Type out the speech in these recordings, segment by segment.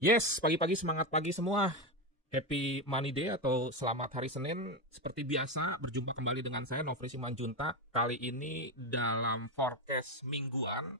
Yes, pagi-pagi semangat pagi semua. Happy Money Day atau selamat hari Senin. Seperti biasa, berjumpa kembali dengan saya, Nofri Simanjuntak. Kali ini dalam forecast mingguan,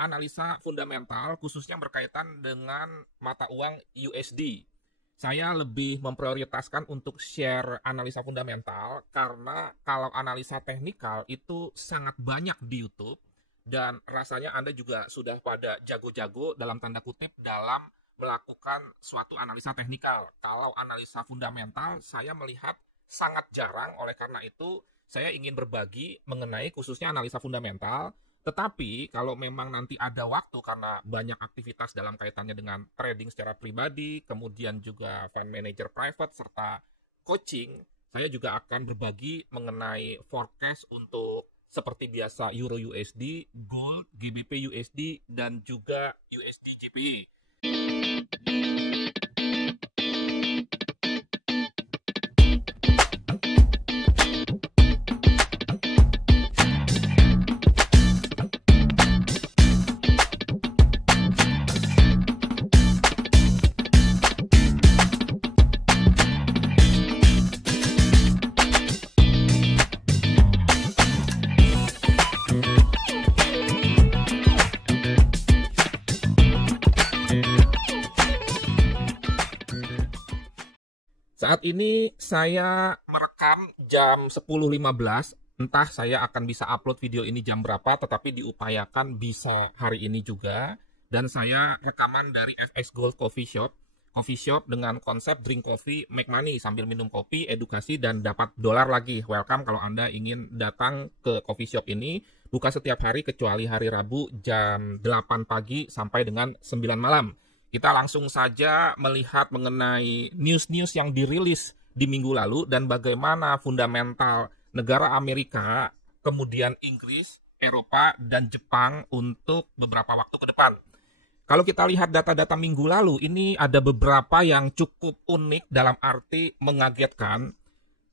analisa fundamental khususnya berkaitan dengan mata uang USD. Saya lebih memprioritaskan untuk share analisa fundamental karena kalau analisa teknikal itu sangat banyak di YouTube dan rasanya Anda juga sudah pada jago-jago dalam tanda kutip dalam melakukan suatu analisa teknikal. Kalau analisa fundamental, saya melihat sangat jarang, oleh karena itu saya ingin berbagi mengenai khususnya analisa fundamental. Tetapi kalau memang nanti ada waktu karena banyak aktivitas dalam kaitannya dengan trading secara pribadi, kemudian juga fund manager private, serta coaching, saya juga akan berbagi mengenai forecast untuk seperti biasa Euro USD, Gold, GBP USD, dan juga USD JPY. Saat ini saya merekam jam 10.15, entah saya akan bisa upload video ini jam berapa, tetapi diupayakan bisa hari ini juga. Dan saya rekaman dari FX Gold Coffee Shop dengan konsep drink coffee, make money, sambil minum kopi, edukasi, dan dapat dolar lagi. Welcome kalau Anda ingin datang ke coffee shop ini, buka setiap hari kecuali hari Rabu jam 8 pagi sampai dengan 9 malam. Kita langsung saja melihat mengenai news-news yang dirilis di minggu lalu dan bagaimana fundamental negara Amerika, kemudian Inggris, Eropa, dan Jepang untuk beberapa waktu ke depan. Kalau kita lihat data-data minggu lalu, ini ada beberapa yang cukup unik dalam arti mengagetkan.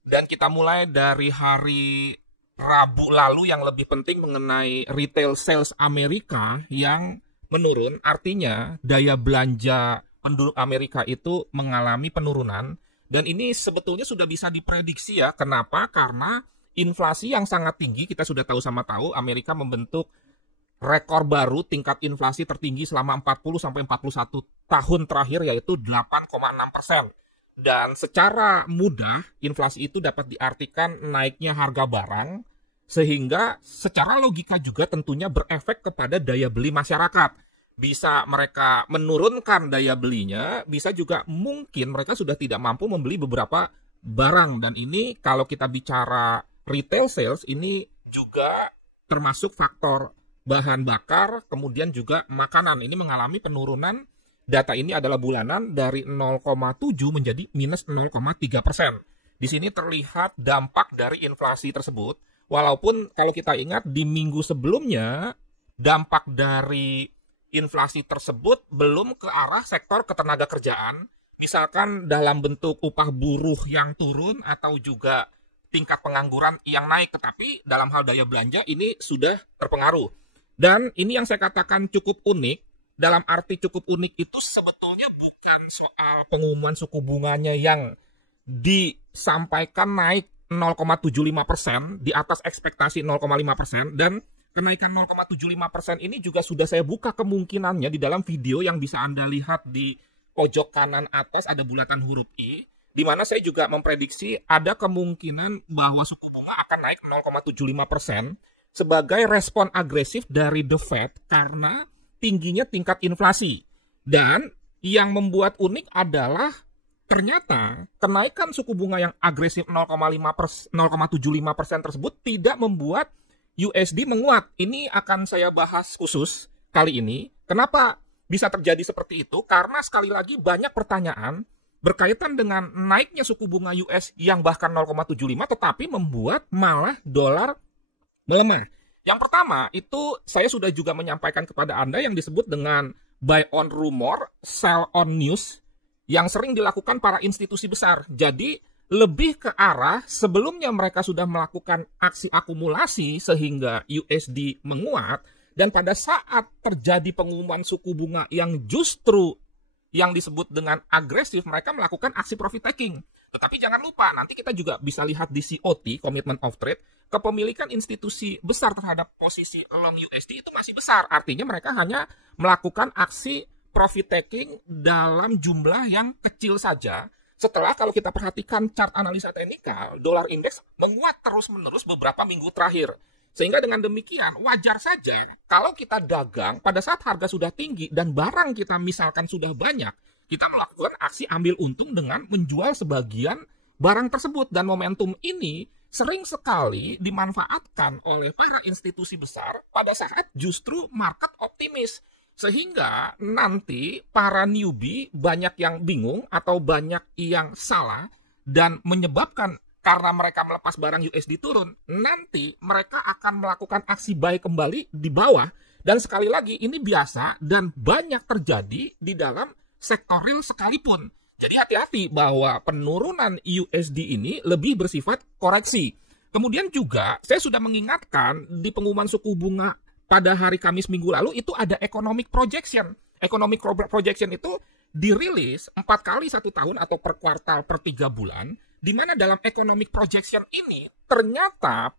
Dan kita mulai dari hari Rabu lalu yang lebih penting mengenai retail sales Amerika yang menurun, artinya daya belanja penduduk Amerika itu mengalami penurunan, dan ini sebetulnya sudah bisa diprediksi ya. Kenapa? Karena inflasi yang sangat tinggi, kita sudah tahu sama tahu Amerika membentuk rekor baru tingkat inflasi tertinggi selama 40-41 tahun terakhir, yaitu 8,6%. Dan secara mudah inflasi itu dapat diartikan naiknya harga barang, sehingga secara logika juga tentunya berefek kepada daya beli masyarakat. Bisa mereka menurunkan daya belinya, bisa juga mungkin mereka sudah tidak mampu membeli beberapa barang. Dan ini kalau kita bicara retail sales, ini juga termasuk faktor bahan bakar, kemudian juga makanan. Ini mengalami penurunan. Data ini adalah bulanan dari 0,7 menjadi minus 0,3%. Di sini terlihat dampak dari inflasi tersebut. Walaupun kalau kita ingat di minggu sebelumnya, dampak dari inflasi tersebut belum ke arah sektor ketenaga kerjaan, misalkan dalam bentuk upah buruh yang turun atau juga tingkat pengangguran yang naik, tetapi dalam hal daya belanja ini sudah terpengaruh. Dan ini yang saya katakan cukup unik, dalam arti cukup unik itu sebetulnya bukan soal pengumuman suku bunganya yang disampaikan naik 0,75% di atas ekspektasi 0,5%, dan kenaikan 0,75% ini juga sudah saya buka kemungkinannya di dalam video yang bisa Anda lihat di pojok kanan atas, ada bulatan huruf I, di mana saya juga memprediksi ada kemungkinan bahwa suku bunga akan naik 0,75% sebagai respon agresif dari The Fed karena tingginya tingkat inflasi. Dan yang membuat unik adalah ternyata kenaikan suku bunga yang agresif 0,75% tersebut tidak membuat USD menguat. Ini akan saya bahas khusus kali ini. Kenapa bisa terjadi seperti itu? Karena sekali lagi banyak pertanyaan berkaitan dengan naiknya suku bunga US yang bahkan 0,75 tetapi membuat malah dolar melemah. Yang pertama itu saya sudah juga menyampaikan kepada Anda yang disebut dengan buy on rumor, sell on news, yang sering dilakukan para institusi besar. Jadi lebih ke arah sebelumnya mereka sudah melakukan aksi akumulasi sehingga USD menguat, dan pada saat terjadi pengumuman suku bunga yang justru yang disebut dengan agresif, mereka melakukan aksi profit taking. Tetapi jangan lupa, nanti kita juga bisa lihat di COT, Commitment of Trade, kepemilikan institusi besar terhadap posisi long USD itu masih besar. Artinya mereka hanya melakukan aksi profit taking dalam jumlah yang kecil saja. Setelah kalau kita perhatikan chart analisa teknikal, dolar indeks menguat terus-menerus beberapa minggu terakhir. Sehingga dengan demikian, wajar saja kalau kita dagang pada saat harga sudah tinggi dan barang kita misalkan sudah banyak, kita melakukan aksi ambil untung dengan menjual sebagian barang tersebut. Dan momentum ini sering sekali dimanfaatkan oleh para institusi besar pada saat justru market optimis. Sehingga nanti para newbie banyak yang bingung atau banyak yang salah dan menyebabkan karena mereka melepas barang USD turun, nanti mereka akan melakukan aksi buy kembali di bawah. Dan sekali lagi, ini biasa dan banyak terjadi di dalam sektor real sekalipun. Jadi hati-hati bahwa penurunan USD ini lebih bersifat koreksi. Kemudian juga, saya sudah mengingatkan di pengumuman suku bunga pada hari Kamis minggu lalu, itu ada economic projection. Economic projection itu dirilis 4 kali 1 tahun atau per kuartal per 3 bulan, di mana dalam economic projection ini ternyata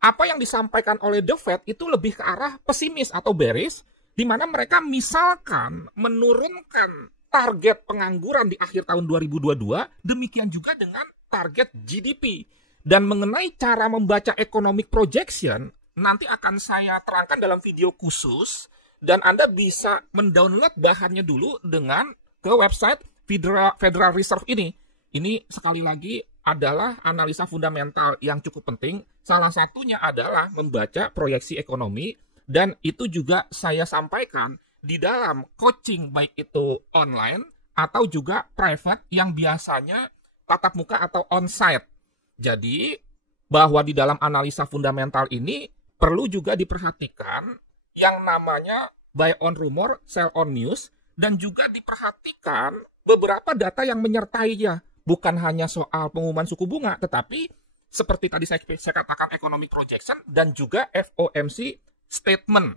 apa yang disampaikan oleh The Fed itu lebih ke arah pesimis atau bearish, di mana mereka misalkan menurunkan target pengangguran di akhir tahun 2022, demikian juga dengan target GDP. Dan mengenai cara membaca economic projection, nanti akan saya terangkan dalam video khusus, dan Anda bisa mendownload bahannya dulu dengan ke website Federal Reserve ini. Ini sekali lagi adalah analisa fundamental yang cukup penting. Salah satunya adalah membaca proyeksi ekonomi, dan itu juga saya sampaikan di dalam coaching baik itu online atau juga private yang biasanya tatap muka atau on-site. Jadi bahwa di dalam analisa fundamental ini perlu juga diperhatikan yang namanya buy on rumor, sell on news, dan juga diperhatikan beberapa data yang menyertainya. Bukan hanya soal pengumuman suku bunga, tetapi seperti tadi saya katakan economic projection dan juga FOMC statement.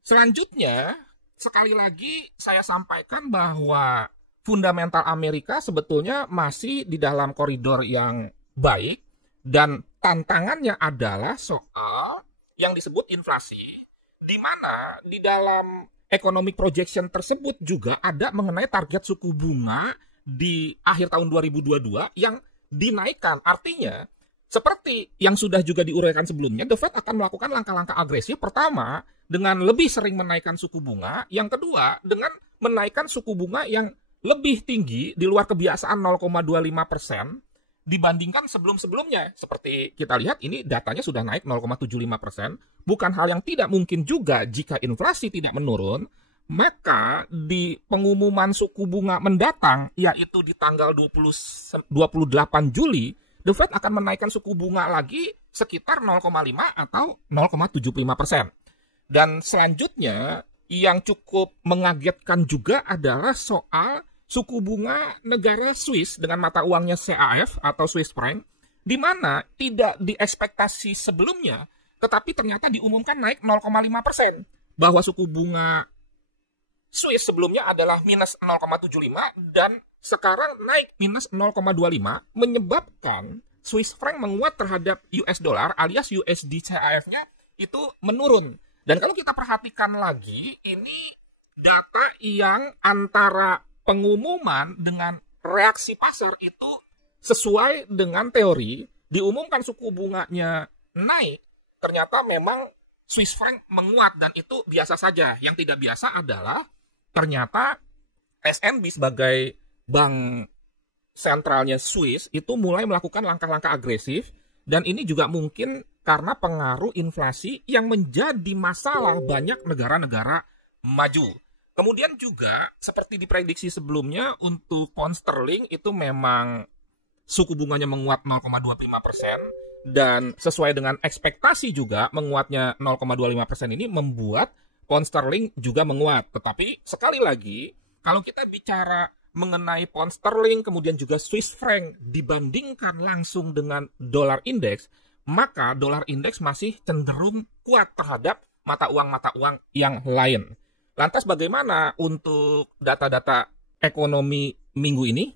Selanjutnya, sekali lagi saya sampaikan bahwa fundamental Amerika sebetulnya masih di dalam koridor yang baik, dan tantangannya adalah soal yang disebut inflasi, di mana di dalam economic projection tersebut juga ada mengenai target suku bunga di akhir tahun 2022 yang dinaikkan. Artinya, seperti yang sudah juga diuraikan sebelumnya, The Fed akan melakukan langkah-langkah agresif. Pertama, dengan lebih sering menaikkan suku bunga. Yang kedua, dengan menaikkan suku bunga yang lebih tinggi di luar kebiasaan 0,25% dibandingkan sebelum-sebelumnya. Seperti kita lihat, ini datanya sudah naik 0,75%. Bukan hal yang tidak mungkin juga jika inflasi tidak menurun, maka di pengumuman suku bunga mendatang, yaitu di tanggal 28 Juli, The Fed akan menaikkan suku bunga lagi sekitar 0,5 atau 0,75%. Dan selanjutnya, yang cukup mengagetkan juga adalah soal suku bunga negara Swiss dengan mata uangnya CAF atau Swiss franc, di mana tidak diekspektasi sebelumnya, tetapi ternyata diumumkan naik 0,5%. Bahwa suku bunga Swiss sebelumnya adalah minus 0,75 dan sekarang naik minus 0,25, menyebabkan Swiss franc menguat terhadap US dollar alias USD CAF-nya itu menurun. Dan kalau kita perhatikan lagi, ini data yang antara pengumuman dengan reaksi pasar itu sesuai dengan teori. Diumumkan suku bunganya naik, ternyata memang Swiss franc menguat, dan itu biasa saja. Yang tidak biasa adalah ternyata SNB sebagai bank sentralnya Swiss itu mulai melakukan langkah-langkah agresif, dan ini juga mungkin karena pengaruh inflasi yang menjadi masalah banyak negara-negara maju. Kemudian juga seperti diprediksi sebelumnya untuk pound sterling itu memang suku bunganya menguat 0,25%, dan sesuai dengan ekspektasi juga menguatnya 0,25% ini membuat pound sterling juga menguat. Tetapi sekali lagi, kalau kita bicara mengenai pound sterling, kemudian juga Swiss franc dibandingkan langsung dengan dolar indeks, maka dolar indeks masih cenderung kuat terhadap mata uang yang lain. Lantas bagaimana untuk data-data ekonomi minggu ini.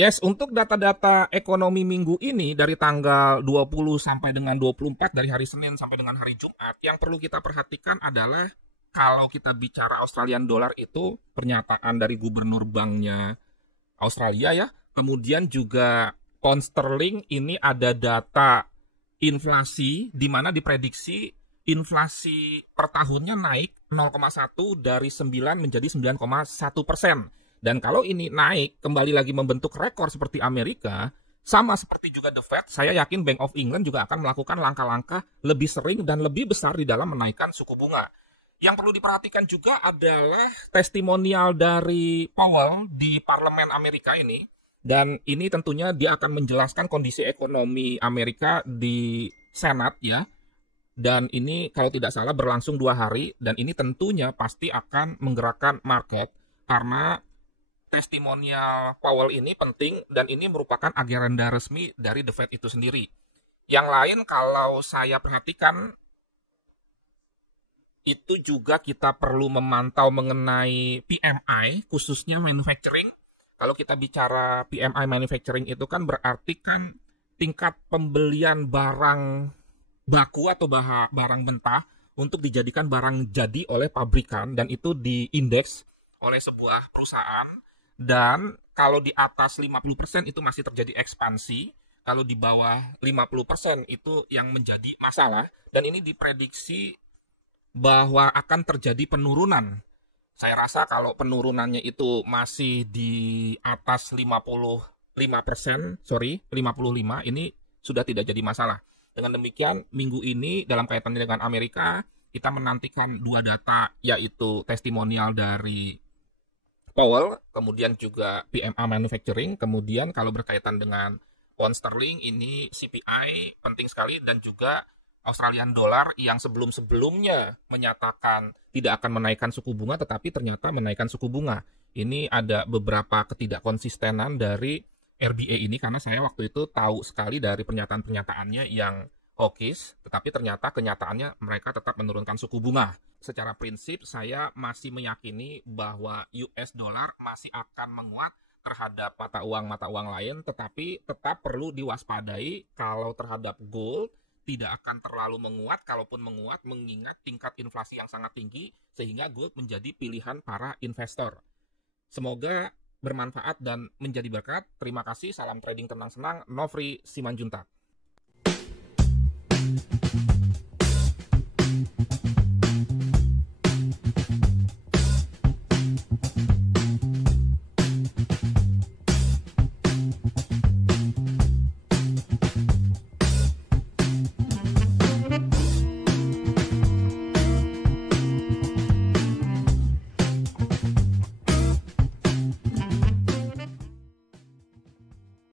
Yes, untuk data-data ekonomi minggu ini dari tanggal 20 sampai dengan 24 dari hari Senin sampai dengan hari Jumat, yang perlu kita perhatikan adalah kalau kita bicara Australian dollar itu pernyataan dari gubernur banknya Australia ya, kemudian juga pound sterling ini ada data inflasi di mana diprediksi inflasi per tahunnya naik 0,1 dari 9 menjadi 9,1%. Dan kalau ini naik, kembali lagi membentuk rekor seperti Amerika, sama seperti juga The Fed, saya yakin Bank of England juga akan melakukan langkah-langkah lebih sering dan lebih besar di dalam menaikkan suku bunga. Yang perlu diperhatikan juga adalah testimonial dari Powell di Parlemen Amerika ini. Dan ini tentunya dia akan menjelaskan kondisi ekonomi Amerika di Senat ya. Dan ini kalau tidak salah berlangsung 2 hari. Dan ini tentunya pasti akan menggerakkan market karena testimonial Powell ini penting dan ini merupakan agenda resmi dari The Fed itu sendiri. Yang lain kalau saya perhatikan itu juga kita perlu memantau mengenai PMI khususnya manufacturing. Kalau kita bicara PMI manufacturing itu kan berarti kan tingkat pembelian barang baku atau barang mentah untuk dijadikan barang jadi oleh pabrikan dan itu diindeks oleh sebuah perusahaan. Dan kalau di atas 50% itu masih terjadi ekspansi, kalau di bawah 50% itu yang menjadi masalah. Dan ini diprediksi bahwa akan terjadi penurunan. Saya rasa kalau penurunannya itu masih di atas 55%, 55, ini sudah tidak jadi masalah. Dengan demikian, minggu ini dalam kaitannya dengan Amerika, kita menantikan 2 data, yaitu testimonial dari Powell, kemudian juga PMI manufacturing, kemudian kalau berkaitan dengan pound sterling ini CPI penting sekali dan juga Australian dollar yang sebelum-sebelumnya menyatakan tidak akan menaikkan suku bunga tetapi ternyata menaikkan suku bunga. Ini ada beberapa ketidakkonsistenan dari RBA ini karena saya waktu itu tahu sekali dari pernyataan-pernyataannya yang hawkish, tetapi ternyata kenyataannya mereka tetap menurunkan suku bunga. Secara prinsip saya masih meyakini bahwa US dollar masih akan menguat terhadap mata uang lain, tetapi tetap perlu diwaspadai kalau terhadap gold tidak akan terlalu menguat, kalaupun menguat mengingat tingkat inflasi yang sangat tinggi sehingga gold menjadi pilihan para investor. Semoga bermanfaat dan menjadi berkat. Terima kasih, salam trading tenang senang, Nofri Simanjuntak.